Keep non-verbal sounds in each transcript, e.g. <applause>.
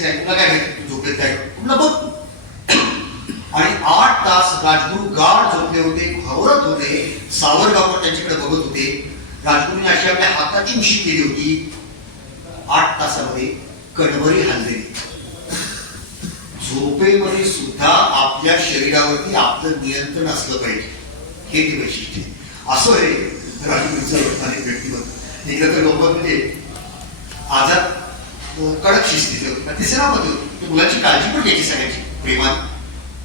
कसं तुला काय माहिती? तू झोपेत काय तुला बघ. आणि आठ तास राजगुरू गाढ झोपले होते घावरत होते. सावरगावकर त्यांच्याकडे बघत होते. राजगुरूने अशी आपल्या हाताची उशी केली होती. आठ तासामध्ये कडबरी हल्लेली झोपेमध्ये सुद्धा आपल्या शरीरावरती आपलं नियंत्रण असलं पाहिजे. हे ते वैशिष्ट्य असं आहे राजगुरूंचं व्यक्तिमत्व. इकडे तर लोक म्हणजे आजार कडक शिस्त होते आणि ते मुलांची काळजी पण घ्यायची सगळ्यांची प्रेमात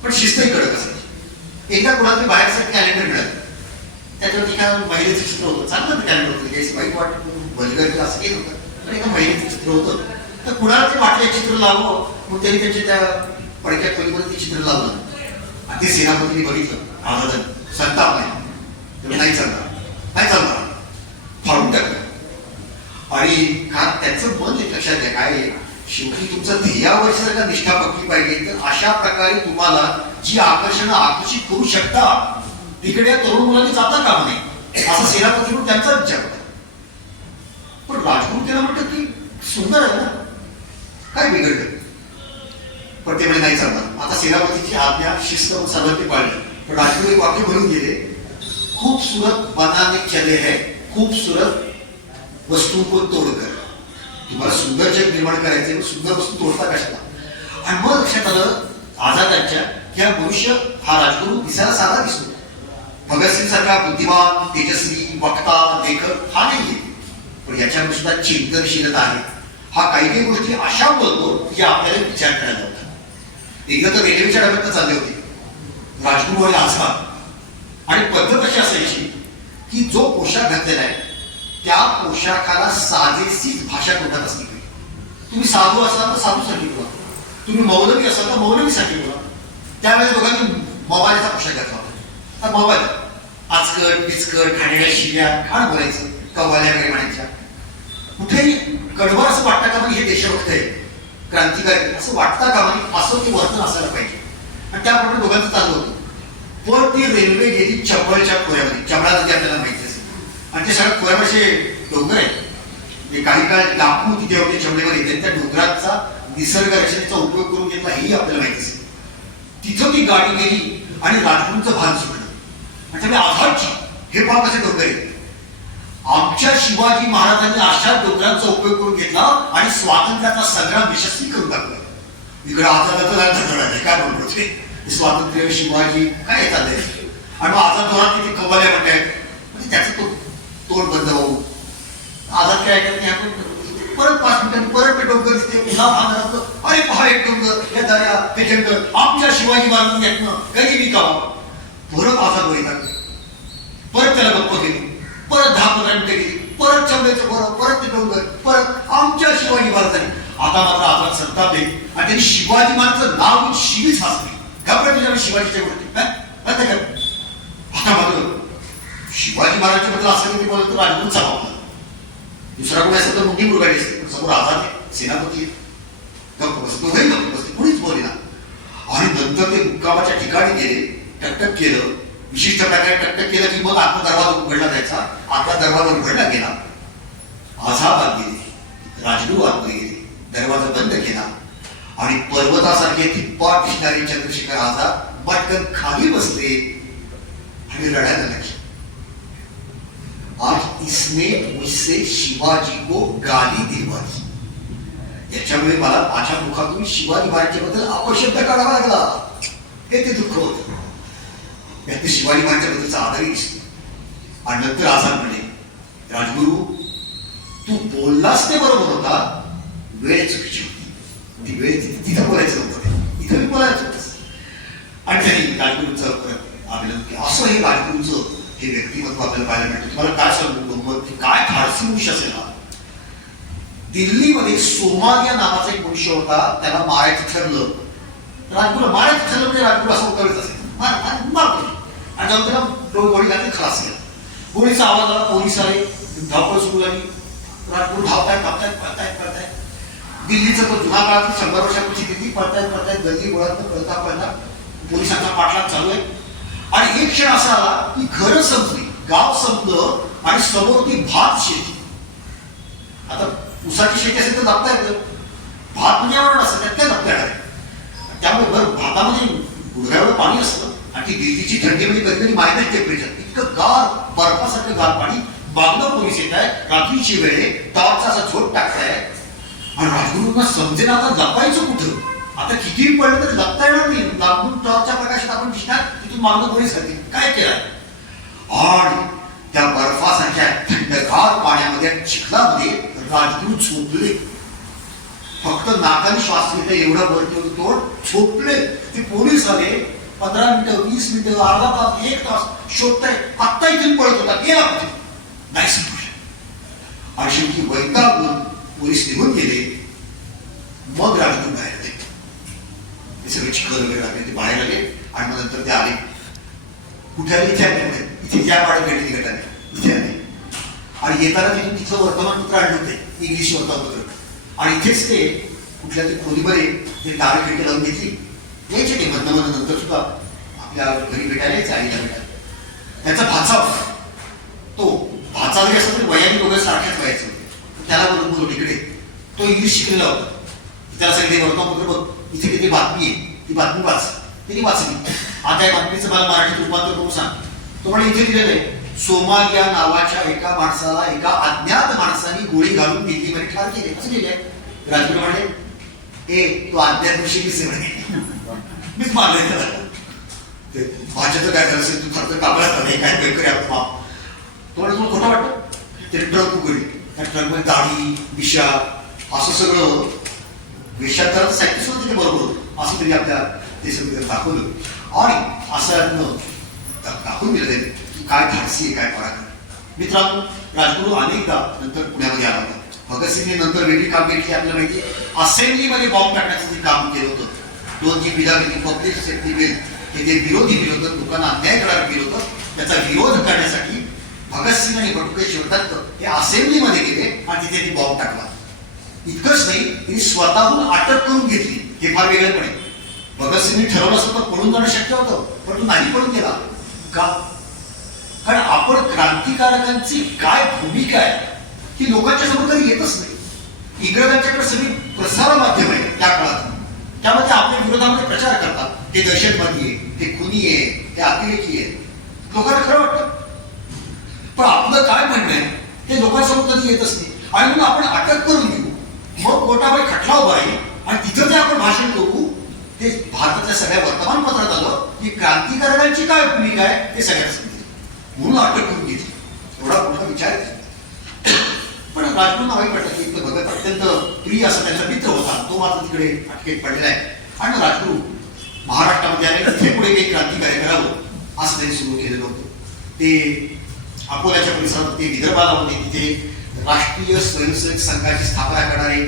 पण शिस्तही कडक असायची. एकदा कुणाला तरी कॅलेंडर मिळालं. त्याच्यावर एका महिलेचं चित्र होतं. चांगलं कॅलेंडर होतं. काही वाईट वाट बलगर असं केलं होतं पण एका महिलेचं चित्र होतं. तर कुणाला ते वाटलं चित्र लावं मग त्यांनी त्यांच्या त्या पडक्या खोलीमध्ये ते चित्र लावलं. आणि ते सेनापतीने बघितलं. आझादाने संताप नाही. नाही चालणार. नाही चालणार. आणि का त्याचं मन एक लक्षात घ्या. काय आहे? शेवटी तुमचं ध्येयावरची जर का निष्ठा पक्की पाहिजे तर अशा प्रकारे तुम्हाला जी आकर्षण आकर्षित करू शकता तिकडे या तरुण मुलांनी जाता काम नाही असा सेनापती म्हणून त्यांचा विचार होता. पण राजगुरू त्याला म्हणतात की सुंदर आहे ना? काय बिघडलं? पण ते म्हणजे नाही चालणार. आता सेनापतीची आज्ञा शिस्त सर्वांनी पाळली. पण राजगुरू एक वाक्य म्हणून गेले खूबसूरत बनाने चले है खूबसूरत वस्तू को तोडकर तुम्हाला सुंदर जग निर्माण करायचे सुंदर वस्तू तोडता कशाला? आणि मग लक्षात आलं आझादांच्या या मनुष्य हा राजगुरू दिसायला साधा दिसतो. भगतसिंग सारखा बुद्धिमान तेजस्वी वक्ता लेखक हा नाही पण याच्यामध्ये सुद्धा चिंतनशीलता आहे. हा काही काही गोष्टी अशा बोलतो की आपल्याला विचार करायला होता एकदा तर रेल्वेच्या डब्यात चालले होते. राजगुरू आणि आझाद आणि पद्धत अशी असायची की जो पोशाख घातलेला आहे त्या पोशाखाला साजेशीच भाषा तोंडात असली पाहिजे? तुम्ही साधू असाल तर साधूसाठी बोला. तुम्ही मौलवी असाल तर मौलवीसाठी बोला. त्यावेळेस दोघांनी मोबाईलचा पोशाख घातला होता. तर मोबाईल आजकट बिचकट खाण्याच्या शिव्या खाण बोलायचं? कवाल्या वगैरे म्हणायच्या. कुठेही कडवं असं वाटतं का म्हणजे हे देशभक्त आहे क्रांतिकारी. असं वाटतं का म्हणजे असं ते वर्तन असायला पाहिजे. आणि त्याप्रमाणे दोघांचं चालू होतं. पण ती रेल्वे गेली चपळच्या खोऱ्यामध्ये. चपळा नदी आपल्याला माहिती. आणि ते सगळ्या खोऱ्यामध्ये डोंगर आहेत. जे काही काळ लाकूड तिथे होते चमडेमध्ये त्यांनी त्या डोंगराचा निसर्ग रचनेचा उपयोग करून घेतला हेही आपल्याला माहिती असेल. तिथं ती गाडी गेली आणि राजपूरचं भान सुटलं. म्हणजे आणि त्यामुळे आधारची हे पाव कसे डोंगर आहेत. आमच्या शिवाजी महाराजांनी अशा डोंगरांचा उपयोग करून घेतला आणि स्वातंत्र्याचा संग्राम यशस्वी करून टाकला. इकडे आझादाचं नाही धडधडायचं काय बोलतो ते स्वातंत्र्य शिवाजी काय चाललंय? आणि मग आझाद धोरण किती कवाल्या म्हणतायत म्हणजे त्याचं तो तोड बंद होऊ आधार काय करत नाही आपण परत पाच मिनिटांनी परत ते डोंगर तिथे पुन्हा भाग राहतो अरे पहा एक डोंगर. हे दर्या हे जंगल आमच्या शिवाजी महाराजांनी घेतलं. कधी विकावं परत आझाद वैताग परत त्याला गप्प केली. परत दहा पंधरा मिनिटं गेली. परत चंबेचं बरं परत ते डोंगर. परत आमच्या शिवाजी महाराजांनी. आता मात्र आझाद देईल. आणि त्यांनी शिवाजी महाराजांचं नाव घेऊन शिवीच हसली घाबरत तुझ्या शिवाजीच्या गोष्टी माहिती आहे का आता मात्र शिवाजी महाराजांच्या असं काही बोलत तर राजगुरू चालवला दुसरा कोणी असेल तर मुंगी मृगाडी असते पण समोर आझाद आहे सेनापती आहे. गप्प बसतो वय गप्प बसते कुणीच बोलेना आणि नंतर ते मुक्कामाच्या ठिकाणी गेले टकटक केलं. विशिष्ट प्रकारे टकटक केलं की मग आपला दरवाजा उघडला जायचा. आपला दरवाजा उघडला गेला. आझाद आत गेले राजगुरू आत गेले दरवाजा बंद केला. आणि पर्वतासारखे तिप्पा दिसणारे चंद्रशेखर आझाद पटकन खाली बसले आणि रडायला लागले. आज इसने मुझसे शिवाजी को गाली दिलवाई याच्यामुळे मला माझ्या मुखातून शिवाजी महाराजांबद्दल अपशब्द काढावा लागला. हे ते दुःख होत. यात ते शिवाजी महाराजांबद्दलचा आदरही दिसतो. आणि नंतर आझाद म्हणे राजगुरू तू बोललास ते बरोबर होता. वेळ चुकीची होती ती वेळ तिथे तिथं बोलायचं नव्हतं ते. इथं मी बोलायचं होतंस आणि त्यांनी राजगुरूंचं परत अभिनंदन केलं असं हे राजगुरूंचं हे व्यक्तिमत्व आपल्याला पाहायला मिळतं. तुम्हाला काय सांगू? गंमत की काय फारसी मनुष्य असेल हा? दिल्लीमध्ये सोमालिया नावाचा एक मनुष्य होता त्याला मारायचं ठरलं. राजगुरू मारायचं ठरलं म्हणजे राजगुरू असं उतरत असेल. मारतो आणि जाऊन त्याला दोन गोळी घातली खलास केला. गोळीचा आवाज आला पोलीस आले धावपळ सुरू झाली. राजगुरू धावतायत धावतायत पळतायत पळतायत. दिल्लीचं पण जुना काळात शंभर वर्षापूर्वी दिल्ली पळतायत पळतायत गल्ली गोळात पळता पळता पोलिसांचा पाठलाग चालू आहे. आणि एक क्षण असा आला की घरं संपली गाव संपलं आणि समोर ती भात शेती. आता उसाची शेती असेल तर दाबता येतं. भात म्हणजे एवढं त्यामुळे त्यात भातामध्ये गुडघ्यावर पाणी असतं आणि ती दिल्लीची थंडी म्हणजे कधी कधी मायनस टेम्परेचर इतकं गार बर्फासारखं गार पाणी बांगला पोलीस येत आहे रात्रीची वेळ आहे असा झोप टाकताय आणि राजगुरूंना समजेल आता जपायचं कुठं? आता कितीही पडलं तरी जपता येणार नाही. लागून टॉर्चच्या प्रकाशात आपण दिसणार तू मागणं काय केलं आणि त्या बर्फासारख्या थंडगार पाण्यामध्ये चिखलामध्ये राजदूत झोपले. फक्त नाकाने श्वास घेता एवढा वर तोड झोपले. ते पोलीस आले. पंधरा मिनिटं वीस मिनिटं अर्धा तास एक तास शोधताय. आत्ता इथून पळत होता. गेला कुठे? नाही सापडले आणि शेवटी वैतागून पोलीस निघून गेले. मग राजदूत बाहेर आले. ते सगळे चिखल वगैरे लागले ते बाहेर आले. आणि मग नंतर ते आले. कुठे इथे आले इथे ज्या पाड्यात भेटली गटाने इथे आले. आणि येताना तिथून तिथलं वर्तमानपत्र आणले होते. इंग्लिश वर्तमानपत्र. आणि इथेच ते कुठल्या ते खोलीमध्ये ते दार खिडकी लावून घेतली. यायचे ते मधनं नंतर सुद्धा आपल्या घरी भेटायला यायचं आईला भेटायला. त्याचा भाचा होता. तो भाचा जरी असला तरी वयाने वगैरे सारख्याच व्हायचं त्याला बोलून बोलून इकडे. तो इंग्लिश शिकलेला होता. त्याला सांगितले वर्तमानपत्र बघ. इथे किती बातमी आहे. ती बातमी वाच. तिने वाचली? आता या बातमीचं मला मराठीत रूपांतर करून सांग. तो म्हणे इथे दिलेलं आहे सोमाल या नावाच्या एका माणसाला एका अज्ञात माणसाने गोळी घालून दिल्लीमध्ये ठार केले? असं लिहिलंय राजगुरू म्हणे ए तो अज्ञात विषयीच आहे म्हणे. मीच मारलंय त्याला. ते काय झालं असेल? तू खरं तर नाही काय करी आहे आपलं तो म्हणे तुला खोटं वाटतं? ते ट्रक उघडली. त्या ट्रकमध्ये दाढी विषा असं सगळं. विषात तर साहित्य सुद्धा तिथे बरोबर असं तरी आपल्या ते सगळं दाखवलं आणि असं दाखवून दिलं त्यांनी. काय धाडसी आहे काय पराक्रम. मित्रांनो राजगुरू अनेकदा नंतर पुण्यामध्ये आला होता. भगतसिंगने नंतर वेगळी कामगिरी केली आपल्याला माहिती असेंब्लीमध्ये बॉम्ब टाकण्याचं जे काम केलं होतं दोन जी बिला होती पब्लिक सेफ्टी बिल हे जे विरोधी बिल होतं लोकांना अन्याय करणारं बिल होतं त्याचा विरोध करण्यासाठी भगतसिंग आणि बटुके शिवदत्त हे असेंब्लीमध्ये गेले आणि तिथे ती बॉम्ब टाकला. इतकंच नाही तिने स्वतःहून अटक करून घेतली हे फार वेगळेपणे. भगतसिंगनी ठरवलं असं तर पळून जाणं शक्य होतं पण नाही पळून गेला. का? कारण आपण क्रांतिकारकांची काय भूमिका आहे ही लोकांच्या समोर कधी येतच नाही. इंग्रजांच्याकडे सगळी प्रसार माध्यम आहे त्या काळात. त्यामध्ये आपल्या विरोधामध्ये प्रचार करतात. ते दहशतवादी आहे ते खुनी आहे ते अतिरेकी आहे लोकांना खरं वाटतं. पण आपलं काय म्हणणं आहे ते लोकांसमोर कधी येतच नाही. आणि मग आपण अटक करून घेऊ. मग कोटाबाई खटला उभा आहे आणि तिथं जे आपण भाषण करू ते भारतातल्या सगळ्या वर्तमानपत्रात आलं की क्रांतिकारकांची काय भूमिका आहे ते सगळ्यांना सांगितलं. म्हणून अटक करून घेतली. एवढा मोठा विचार पण राजगुरूंना वाईट वाटलं की एक भगत अत्यंत प्रिय असा त्यांचा मित्र होता. तो मात्र तिकडे अटकेत पडलेला आहे. आणि राजगुरू महाराष्ट्रामध्ये आले. तिथे पुढे काही क्रांतिकार्य करावं असं त्यांनी सुरू केलेलं होतं. ते अकोल्याच्या परिसरात ते विदर्भाला होते. तिथे राष्ट्रीय स्वयंसेवक संघाची स्थापना करणारे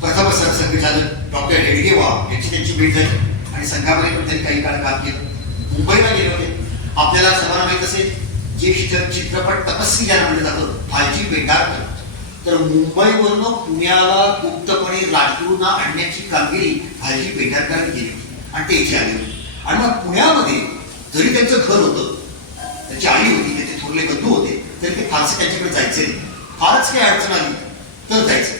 प्रथम सरसंघचालक डॉक्टर हेडगेवार यांची त्यांची भेट झाली. आणि संघामध्ये पण त्यांनी काही काळ काम केलं. मुंबईला गेले होते. आपल्याला सर्वांना माहीत असेल ज्येष्ठ चित्रपट तपस्वी ज्याला म्हणलं जातं भालजी पेंढारकर तर मुंबईवरनं पुण्याला गुप्तपणे राजगुरूंना आणण्याची कामगिरी भालजी पेंढारकरांनी केली. आणि ते इथे आले होते. आणि मग पुण्यामध्ये जरी त्यांचं घर होतं त्याची आई होती त्याचे थोरले बंधू होते तरी ते फारसे त्यांच्याकडे जायचे नाही. फारच काही अडचण आली तर जायचं.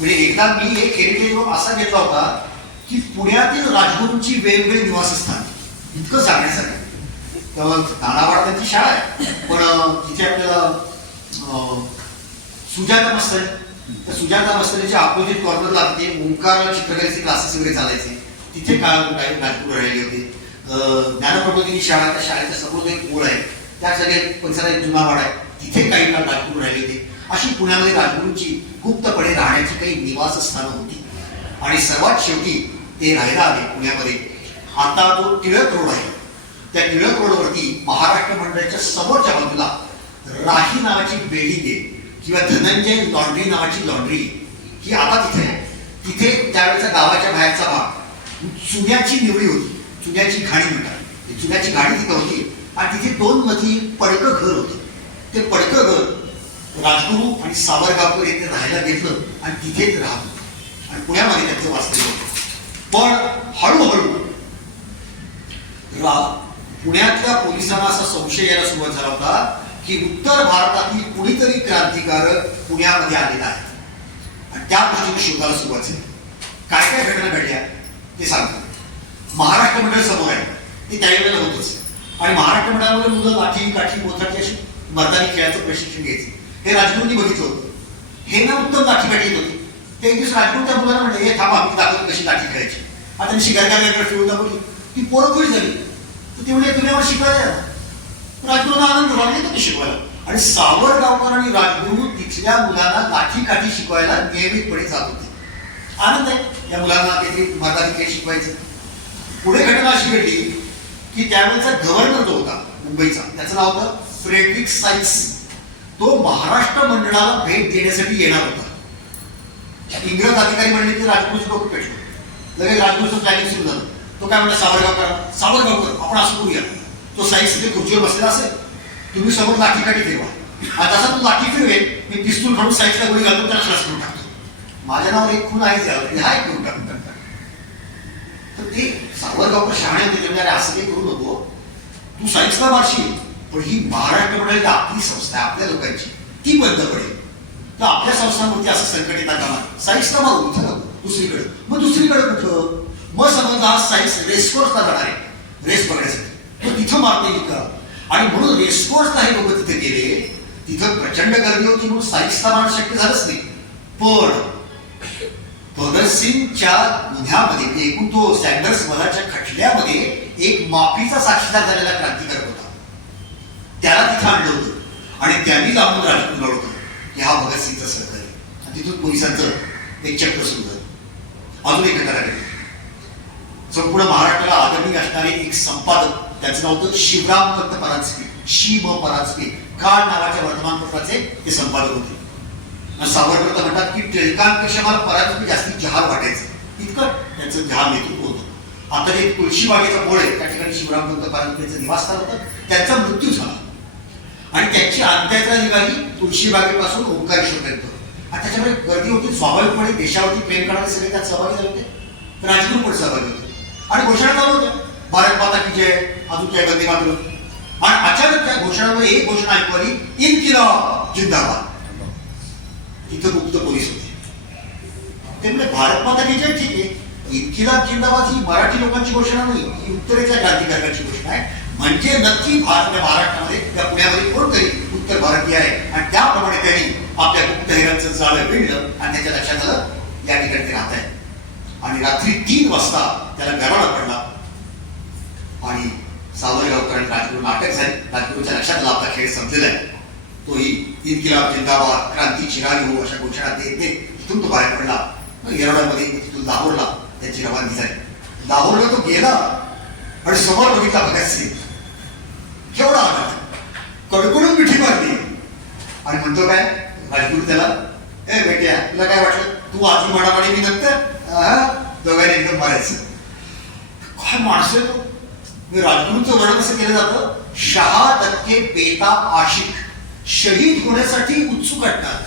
म्हणजे एकदा मी एक हेरिटेज रोड असा घेतला होता की पुण्यातील राजगुरूंची वेगवेगळी निवासस्थान इतकं सांगण्यासाठी तर नानावाडा त्यांची शाळा आहे पण तिथे आपल्याला अं, सुजाता मस्तरे तर सुजाता मस्तरीच्या अपोजिट कॉर्नर लागते ओंकार चित्रकलेचे क्लासेस वगैरे चालायचे. तिथे काळ नागपूर राहिले होते. ज्ञानप्रबोधिनी शाळा त्या शाळेच्या समोर एक ओळ आहे. त्या सगळ्या परिसरात जुनावाड जुना वाडा आहे. तिथे काही काळ नागपूर राहिले होते. अशी पुण्यामध्ये राजगुरूंची गुप्तपणे राहण्याची काही निवासस्थानं होती. आणि सर्वात शेवटी ते राहायला आले पुण्यामध्ये. आता तो टिळक रोड आहे. त्या टिळक रोडवरती महाराष्ट्र मंडळाच्या समोरच्या बाजूला राही नावाची बिल्डिंग आहे किंवा धनंजय लॉन्ड्री नावाची लॉन्ड्री ही आता तिथे आहे. तिथे त्यावेळेचा गावाच्या बाहेरचा भाग. चुन्याची निवडी होती. चुन्याची घाणी म्हणतात. चुन्याची घाणी तिथं होती. आणि तिथे दोन मधली पडकं घर होतं. ते पडकं घर राजगुरू आणि सावरगावकर येथे राहायला घेतलं आणि तिथेच राहत. आणि पुण्यामध्ये त्यांचं वास्तव्य होतं. पण हळूहळू रा- पुण्यातल्या पोलिसांना असा संशय यायला सुरुवात झाला होता की उत्तर भारतातील कुणीतरी क्रांतिकारक पुण्यामध्ये आलेला आहे. आणि त्या दृष्टीने शोधायला सुरुवात झाली. काय काय घटना घडल्या ते सांगतो. महाराष्ट्र समोर आहे. ते त्यावेळेला होतच. आणि महाराष्ट्र मंडळामध्ये मुलं लाठी काठी मोथाची अशी मर्दानी खेळाचं प्रशिक्षण घ्यायचं. हे राजगुरूंनी बघितलं होतं. हे ना उत्तम लाठी काठी येत होती. ते एक दिवस राजगुरू मुलांना म्हणलं हे थांबा मी दाखवतो कशी लाठी खेळायची. आता मी शिकायला फिरून दाखवली. ती पोरं खुश झाली. तर ती म्हणजे तुझ्यावर शिकायला राजगुरूंना आनंद झाला नाही तुम्ही शिकवायला. आणि सावरगावकर आणि राजगुरू तिथल्या मुलांना लाठी काठी शिकवायला नियमितपणे जात होते. आनंद आहे. या मुलांना काहीतरी मराठी काही शिकवायचं. पुढे घटना अशी घडली की त्यावेळेचा गव्हर्नर जो होता मुंबईचा त्याचं नाव होतं फ्रेडरिक साईक्स तो महाराष्ट्र मंडळाला भेट देण्यासाठी येणार होता. इंग्रज अधिकारी म्हणले की राजगुरूचं डोकं पेटलं लगेच राजगुरूचं प्लॅनिंग सुरू झालं. तो काय म्हणला सावरगावकर सावरगावकर आपण असं करूया. तो साईक्स तिथे खुर्चीवर बसलेला असेल. तुम्ही समोर लाठीकाठी ठेवा फिरवा. आणि जसा तू लाठी फिरवेल मी पिस्तूल काढून साईक्सला गोळी घालून त्याला त्रास करून टाकतो. माझ्या नावावर एक खून आहे हा हाय करून टाकून टाकतात तर ते सावरगावकर शहाणे होते ते म्हणजे, अरे असं काही करू नको. तू सायन्सला मारशील. पण ही महाराष्ट्र मंडळी आपली संस्था आपल्या लोकांची. ती बंद पडेल. तर आपल्या संस्थांवरती असं संकट येता कामा सायन्सला मारू इथं दुसरीकडे. मग दुसरीकडे कुठं? मग समजा हा सायन्स रेसकोर्सला जाणार आहे. रेस बघण्यासाठी. मग तिथं मारता येईल का आणि म्हणून रेसकोर्सला हे लोक तिथे गेले तिथं प्रचंड गर्दी होती म्हणून सायन्सला मारणं शक्य झालंच नाही. पण भगतसिंगच्या गुन्ह्यामध्ये म्हणजे एकूण तो सँडर्स मलाच्या खटल्यामध्ये एक माफीचा साक्षीदार झालेला क्रांतिकारक होता. त्याला तिथं आणलं होतं. आणि त्यांनी जाऊन राजपूत होतं की हा भगतसिंगचा आहे. आणि तिथून पोलिसांचं एक चक्र सुरू झालं. अजून एक घटना घडली. संपूर्ण महाराष्ट्राला आदरणीय असणारे एक संपादक त्याचं नाव होतं शिवराम दत्त परांजपे. शी परांजपे. काळ नावाच्या वर्तमानपत्राचे ते संपादक होते. आणि सावरकर तर म्हणतात की टिळकांपेक्षा मला परांजपे जास्ती जहाल वाटायचं. इतकं त्यांचं जहाल नेतृत्व होतं. आता जे तुळशीबागेचा बोळ आहे त्या ठिकाणी शिवरामपंत परांजपेचं निवासस्थान होतं. त्यांचा मृत्यू झाला. आणि त्यांची अंत्ययात्रा निघाली तुळशीबागेपासून ओंकारेश्वरपर्यंत आणि त्याच्यामुळे गर्दी होती स्वाभाविकपणे देशावरती प्रेम करणारे सगळे त्यात सहभागी झाले होते. राजगुरू पण सहभागी होते. आणि घोषणा चालू होत्या. भारत माता की जय अजून काय वंदे मात्र आणि अचानक त्या घोषणामध्ये एक घोषणा ऐकू आली किला जिंदाबाद. तिथं गुप्त पोलीस होते. ते म्हणजे भारत माता की जय ठीक आहे. इन्किलाब जिंदाबाद ही मराठी लोकांची घोषणा नाही ही उत्तरेच्या क्रांतिकारकांची घोषणा आहे. म्हणजे नक्की भारत महाराष्ट्रामध्ये त्या पुण्यामध्ये कोणतरी उत्तर भारतीय आहे. आणि त्याप्रमाणे त्यांनी आपल्या गुप्तहेरांचं जाळं विणलं आणि त्याच्या लक्षात आलं या ठिकाणी ते राहत आहे आणि रात्री तीन वाजता त्याला गराडा पडला. आणि सावरगावकर राजगुरू नाटक झाले. राजगुरूच्या लक्षात आला आपला खेळ संपलेला आहे. तोही इन्किलाब जिंदाबाद क्रांती चिरागी हो अशा घोषणा देत देत तिथून तो बाहेर पडला. मग येरवड्यामध्ये तिथून लाहोरला. त्याची रवानगी झाली. लाहोरला तो गेला. आणि समोर बघितला भगतसिंग केवढा आनंद. कडकडून मिठी मारली. आणि म्हणतो काय? राजगुरू त्याला ए बेट्या तुला काय वाटलं? तू आधी म्हणामाने मी नंतर? दोघांनी एकदम मारायचं. काय माणसं तो? मी राजगुरूंचं वर्णन असं केलं जातं शहा टक्के बेताब आशिक शहीद होण्यासाठी उत्सुक असणार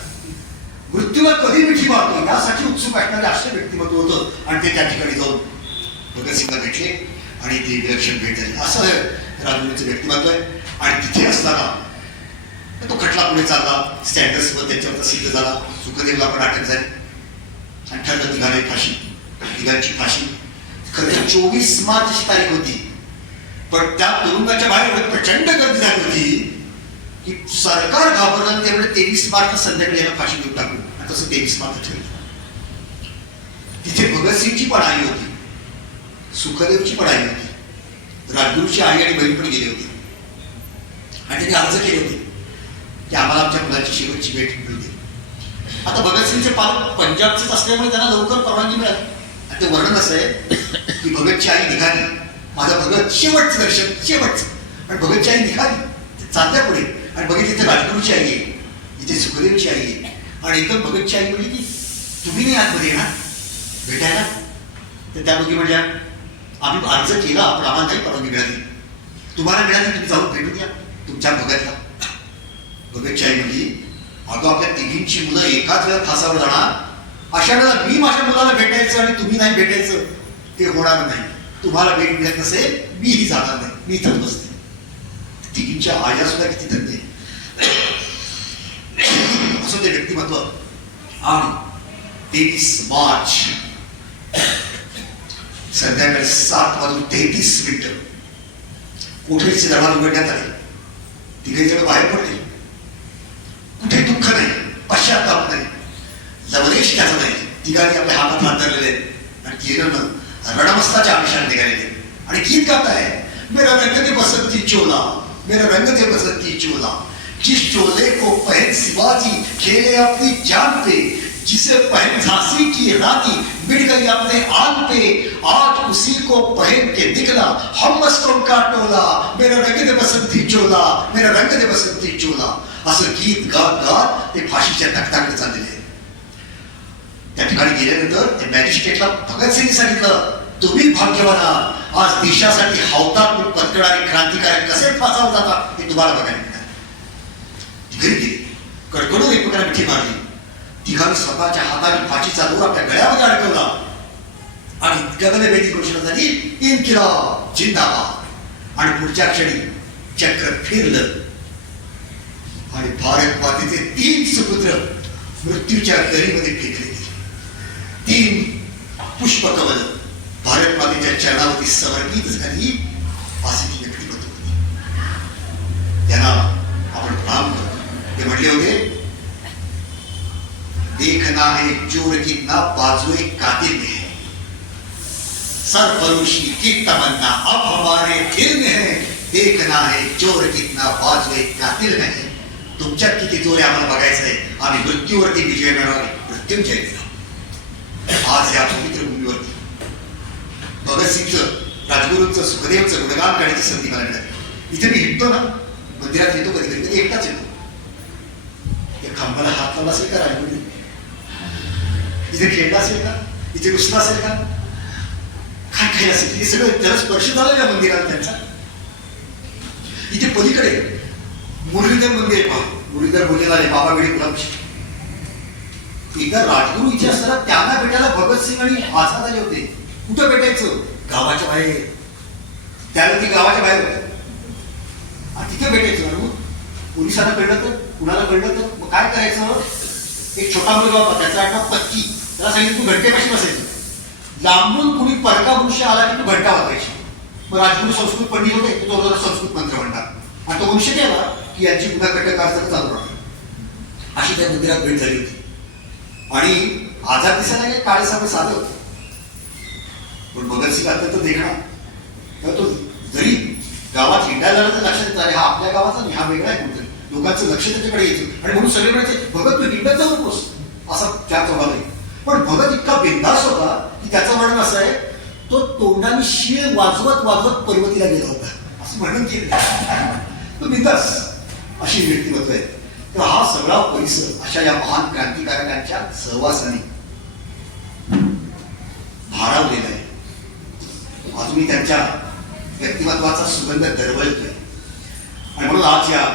मृत्यूला कधी मिठी मारतो? यासाठी उत्सुक असणारे असं व्यक्तिमत्व होतं. आणि ते त्या ठिकाणी जाऊन भगतसिंगला भेटले आणि ती विलक्षण भेट झाली. असं आहे राजगुरूंचं व्यक्तिमत्व आहे. आणि तिथे असताना तो खटला पुढे चालला स्टँडर्स वर त्याच्यावर सिद्ध झाला सुखदेवला पण अटक झाली. आणि ठरलं तिघाने फाशी. तिघांची फाशी. खरं चोवीस मार्चची तारीख होती. पण त्या तुरुंगाच्या बाहेर प्रचंड गर्दी झाली होती की सरकार घाबरलं आणि त्यामुळे तेवीस मार्च संध्याकाळी याला फाशी देऊन टाकली आणि तसं तेवीस मार्च ठरलं. तिथे भगतसिंगची पण आई होती. सुखदेवची पण आई होती. राजगुरूची आई आणि बहीण पण गेली होती. आणि त्यांनी अर्ज केले होते की आम्हाला आमच्या मुलाची शेवटची भेट मिळते आता भगतसिंगचे पालक पंजाबचेच असल्यामुळे त्यांना लवकर परवानगी मिळाली. आणि ते वर्णन असं आहे की भगतची आई निघाली. माझा भगत शेवटचं दर्शन शेवटचं. आणि भगतची आई निघाली. चालत्या पुढे. आणि बघितली इथे राजगुरूची आई आहे. इथे सुखदेवची आई आहे. आणि एकदम भगतची आई म्हणली की तुम्ही नाही आतमध्ये येणार? भेटायला? तर त्या दोघी म्हणजे आम्ही अर्ज केला पण आम्हाला काही परवानगी मिळाली. तुम्हाला मिळाली तुम्ही जाऊन भेटू द्या. तुमच्या भगतला भगतची आई म्हणली अगं आपल्या तिघींची मुलं एकाच वेळा फासावर जाणार. अशा वेळेला मी माझ्या मुलाला भेटायचं आणि तुम्ही नाही भेटायचं ते होणार नाही. तुम्हाला भेट मिळत नसेल मीही जाणार नाही. मी इथं बसते. तिघींच्या आया सुद्धा किती धरते असं ते व्यक्तिमत्व. आणि तेवीस मार्च संध्याकाळी सात वाजून तेहतीस मिनिटं। कोठडीचे दरवाज उघडण्यात आले तिघे जण बाहेर पडले. कुठे दुःख नाही, पश्चाताप नाही लवलेश त्याचा नाही. तिघांनी आपल्या हातात हात आहेत. आणि तिघांना रणमस्ताच्या आमिषाने निघालेले आणि गीत गात आहे. मेरा रंग दे बसंती चोला, मेरा रंग दे बसंती चोला. जिस चोले को पहन शिवाजी खेले अपनी जान पे जिसे पहन झांसी की रानी मिट गई अपने आन पे, आज उसी को पहन के निकला। हम मस्तों का टोला, मेरा रंग दे बसंती चोला, मेरा रंग दे बसंती चोला। असं गीत गात गात ते फाशीच्या तख्ताकडे चाललेले. त्या ठिकाणी गेल्यानंतर ते मॅजिस्ट्रेटला भगतसिंग सांगितलं तुम्ही भाग्यवान आज देशासाठी हौतात्म्य पत्करणारे क्रांतिकारी कसे फासावर जातात हे तुम्हाला बघायला मिळणार घरी गेली कडकडून एकमेकांना मिठी मारली तिघांनी स्वतःच्या हाताने फाशीचा दोर आपल्या गळ्यामध्ये अडकवला. आणि गगनभेदी घोषणा झाली इन्किलाब जिंदाबाद. आणि पुढच्या क्षणी चक्र फिरलं. आणि भारत मातेचे तीन सुपुत्र मृत्यूच्या दरीमध्ये फेकले गेले. तीन पुष्पकमल भारत मातेच्या चरणावरती समर्पित झाली अशी ती व्यक्तिमत्व होती त्यांना आपण प्रणाम करतो ते म्हणले होते देखना जितना बाजुए कातिल में है। सरफरोशी की तमन्ना अब हमारे दिल में है। देखना है चोर कितना बाजुए कातिल में है। तुमच्यात किती जोर आहे आम्हाला बघायचं आहे आम्ही मृत्यूवरती विजय मिळवणार मृत्युंजय केला आज या पवित्र भूमीवरती भगतसिंगचं राजगुरूंचं सुखदेवचं गुणगान करण्याची संधी मला मिळाली. इथे मी हिंडतो ना मंदिरात येतो कधी कधी कधी एकटाच येतो. त्या खांबाला हात लावला असेल का राजगुरू इथे खेळला असेल का? इथे कृष्ण असेल का? काय खेळ असेल? हे सगळं त्याला स्पर्श झाला या मंदिरात त्यांचा. इथे पलीकडे मुरलीधर मंदिर आहे पहा. मुरलीधर बोललेला आहे बाबा बिडी गुलाबजी एकदा राजगुरू इथे असताना त्यांना भेटायला भगतसिंग आणि आझाद आले होते. कुठं भेटायचं? गावाच्या बाहेर. त्याला ती गावाच्या बाहेर होते. तिथे भेटायचं. आणि पोलिसांना कळलं तर कुणाला कळलं तर मग काय करायचं? एक छोटा मुलगा होता त्याचा आठवा पत्की त्याला सांगितलं तू घटकेपाशी बसायचं? लांबून कुणी परका मनुष्य आला की तू घटका वापरायची मग राजगुरू संस्कृत पंडित होते तो जरा संस्कृत मंत्र म्हणतात. आणि तो मनुष्य केला की यांची पुन्हा कटक कारस्थान चालू राहते. अशी त्या मंदिरात भेट झाली होती. आणि आजार दिसायला काही काळे साधं साधे होते. पण भगतसिंग अत्यंत देखणा. तर तो जरी गावात हिंडायला लागला तर लक्षात येतं अरे हा आपल्या गावाचा नाही हा वेगळा आहे कुठेतरी. लोकांचं लक्ष त्याच्याकडे यायचं आणि म्हणून सगळीकडे भगत तू हिंडत जाऊ नकोस. असा त्या स्वभाव पण भगत इतका बिंदास होता की त्याचं म्हणणं असं आहे तो तोंडाने शिळ वाजवत वाजवत पर्वतीला गेला होता. असं म्हणून केलं तो बिंदास अशी व्यक्तिमत्व आहे. तर हा सगळा परिसर अशा या महान क्रांतिकारकांच्या सहवासाने भारावलेला आहे. अजूनही त्यांच्या व्यक्तिमत्वाचा सुगंध दरवळतोय. आणि म्हणून आज या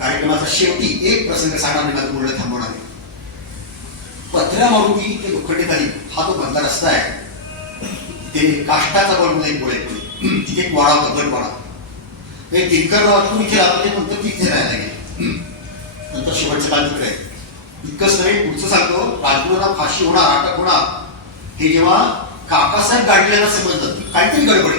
कार्यक्रमाचा शेवटी एक प्रसंग सांगणार मी पूर्ण थांबवणार आहे. पत्र्या मारुती ते लोखंडे हा तो बंदा रस्ता आहे. ते काष्टाचा बनवून एक गोळे पुढे तिथे एक वाडा होता वाडा. ते तिनकर गावातून इथे राहतो ते नंतर तिथे राहायला गेले. <clears throat> नंतर शेवटचं काल तिकडे आहे इतकंच नाही पुढचं सांगतो राजगुरूला फाशी होणार अटक होणार. हे जेव्हा काकासाहेब गाडलेला समजतात की काहीतरी गडबड आहे.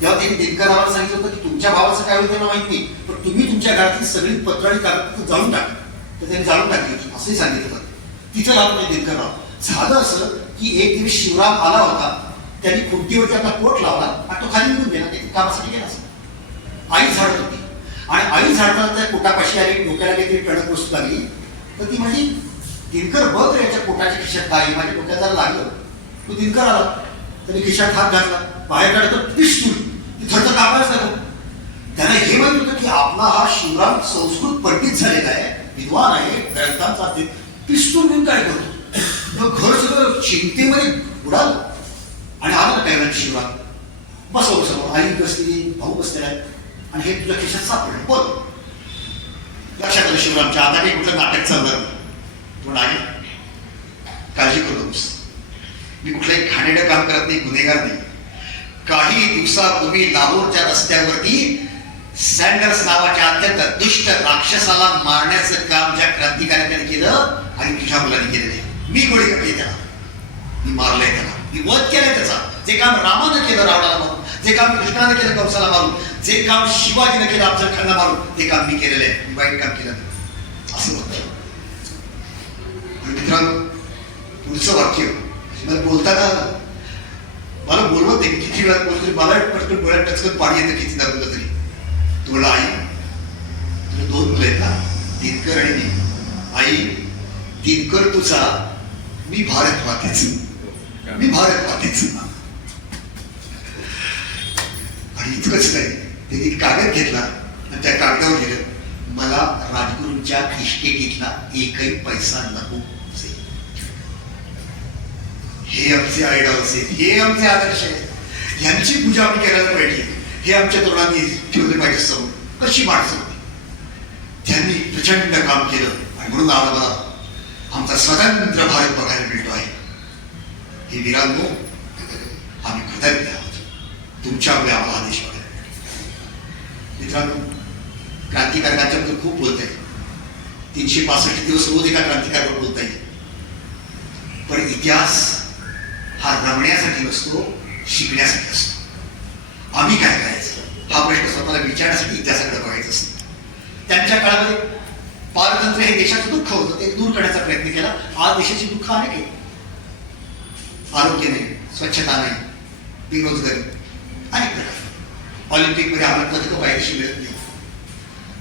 तेव्हा त्यांनी दिनकरावाला सांगितलं होतं की तुमच्या भावाचं काय होतं माहीत नाही. पण तुम्ही तुमच्या घरातली सगळी पत्र आणि कागदपत्र जाळून टाका. तर त्यांनी जाळून टाकली. होती असंही सांगितलं तिथं तिथं राहत दिनकर राव झालं असं की एक दिवस शिवराम आला होता. त्यांनी खुंटीवरती आपला कोट लावला आणि तो खाली निघून गेला. काही कामासाठी गेला असं आई झाडत होती. आणि आई झाडताना त्या पोटापाशी आली डोक्याला काहीतरी टणक वस्तू लागली. तर ती म्हणजे दिनकर बघ रे याच्या पोटाच्या खिशात काय माझ्या डोक्यात जरा लागलं. तो दिनकर आला. त्याने खिशात हात घातला. बाहेर काढतो पिस्तूल ती. थरथर कापायच झालं त्याला हे माहीत होतं की आपला हा शिवराम संस्कृत पंडित झालेला आहे. विद्वान आहे. ग्रंथांचा पिस्तूल घेऊन काय करतो? मग घर सगळं चिंतेमध्ये उडाल आणि आला ना काय वेळा शिवराम बसव आई बसली भाऊ बसलेला आहे आणि हे तुझ्या खिशात सापडलं. बोल. लक्षात आलं शिवरामच्या आता काही कुठलं नाटक चाललं तू तो नाही. काळजी करू नकोस. मी कुठलंही घाणेरडं काम करत नाही गुन्हेगार नाही. काही दिवसापूर्वी लाहोरच्या रस्त्यावरती सँडर्स नावाच्या अत्यंत दुष्ट राक्षसाला मारण्याचं काम ज्या क्रांतिकारकाने केलं आणि तुझ्या मुलाने केलेलं आहे. मी गोळी काढली त्याला. मी मारलंय त्याला. मी वध केलंय त्याचा. जे काम रामानं केलं रावणाला मारून जे काम कृष्णानं केलं कंसाला मारून जे काम शिवाजीनं केलं अफजल खानला मारून ते काम मी केलेलं आहे. वाईट काम केलं असं होत. मित्रांनो पुढचं वाक्य. मला बोलताना मला बोलवत नाही. किती वेळा बोलतो तरी मला पटकन डोळ्यात टचकन पाणी येतं किती दाखवलं तरी तुला आई तुला दोन मुलं आहेत ना दिनकर आणि मी. आई दिनकर तुझा मी भारत मातेच मी भारत मातेच आणि इतकंच नाही त्यांनी कागद घेतला आणि त्या कागदावर लिहिलं मला राजगुरूंच्या इष्टेकीतला एकही पैसा नको. हे आमचे आयडॉल्स आहेत हे आमचे आदर्श आहेत. यांची पूजा आम्ही करायला पाहिजे. हे आमच्या तरुणांनी ठेवले पाहिजे सम कशी माणसं होती? त्यांनी प्रचंड काम केलं आणि म्हणून आम्हाला आमचा स्वतंत्र भारत बघायला मिळतो आहे. हे वीरांनो आम्ही कृतज्ञ आहोत. तुमच्यामुळे आम्हाला आदेश बघायला मित्रांनो क्रांतिकारकांच्याबद्दल खूप बोलत आहे तीनशे पासष्ट दिवस रोज एका क्रांतिकारक बोलता येईल पण इतिहास हा रमण्यासाठी नसतो शिकण्यासाठी असतो आम्ही काय करायचं? हा प्रश्न स्वतःला विचारण्यासाठी इतिहासाकडे बघायचं असतं. त्यांच्या काळामध्ये पारतंत्र्य हे देशाचं दुःख होतं. ते दूर करण्याचा प्रयत्न केला. आज देशाची दुःख अनेक आहे आरोग्य नाही स्वच्छता नाही बेरोजगारी. अनेक प्रकार. ऑलिम्पिकमध्ये आम्हाला पदकं पाहिजे मिळत नाही.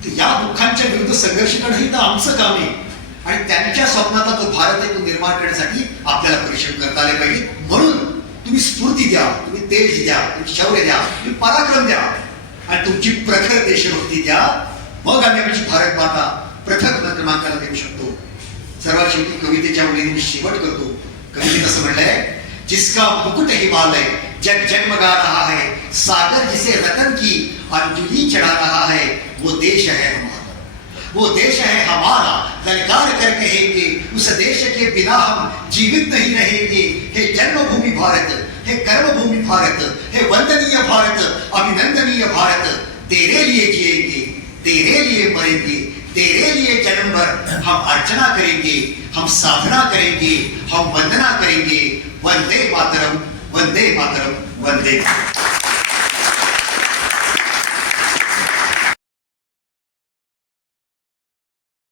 तर या दुःखांच्या विरुद्ध संघर्ष करणं हे तर आमचं काम आहे. आणि त्यांच्या स्वप्नाचा तो भारत आहे तो निर्माण करण्यासाठी आपल्याला परिश्रम करता आले पाहिजे. म्हणून तुम्ही स्फूर्ती द्या तुम्ही तेज द्या तुम्ही शौर्य द्या तुम्ही पराक्रम द्या. आणि तुमची प्रखर देशभक्ती द्या. मग आम्ही आमची भारत माता प्रथम क्रमांकाला देऊ शकतो. सर्वात शेवटी कवितेच्या वेळी मी शेवट करतो. कवितेत असं म्हणलंय जिसका मुकुट हिमालय जग जगमगा रहा है सागर जिसे रतन की अंजुली चढ़ा रहा है वो देश है हमारा. वो देश है हमारा। ललकार कर कहेंगे उस देश के बिना हम जीवित नहीं रहेंगे। हे जन्मभूमि भारत, हे कर्मभूमि भारत, हे वंदनीय भारत, अभिनंदनीय भारत, तेरे लिए जिएँगे, तेरे लिए मरेंगे, तेरे लिए जन्म भर हम अर्चना करेंगे, हम साधना करेंगे, हम वंदना करेंगे। वंदे मातरम वंदे मातरम वंदे मातरम।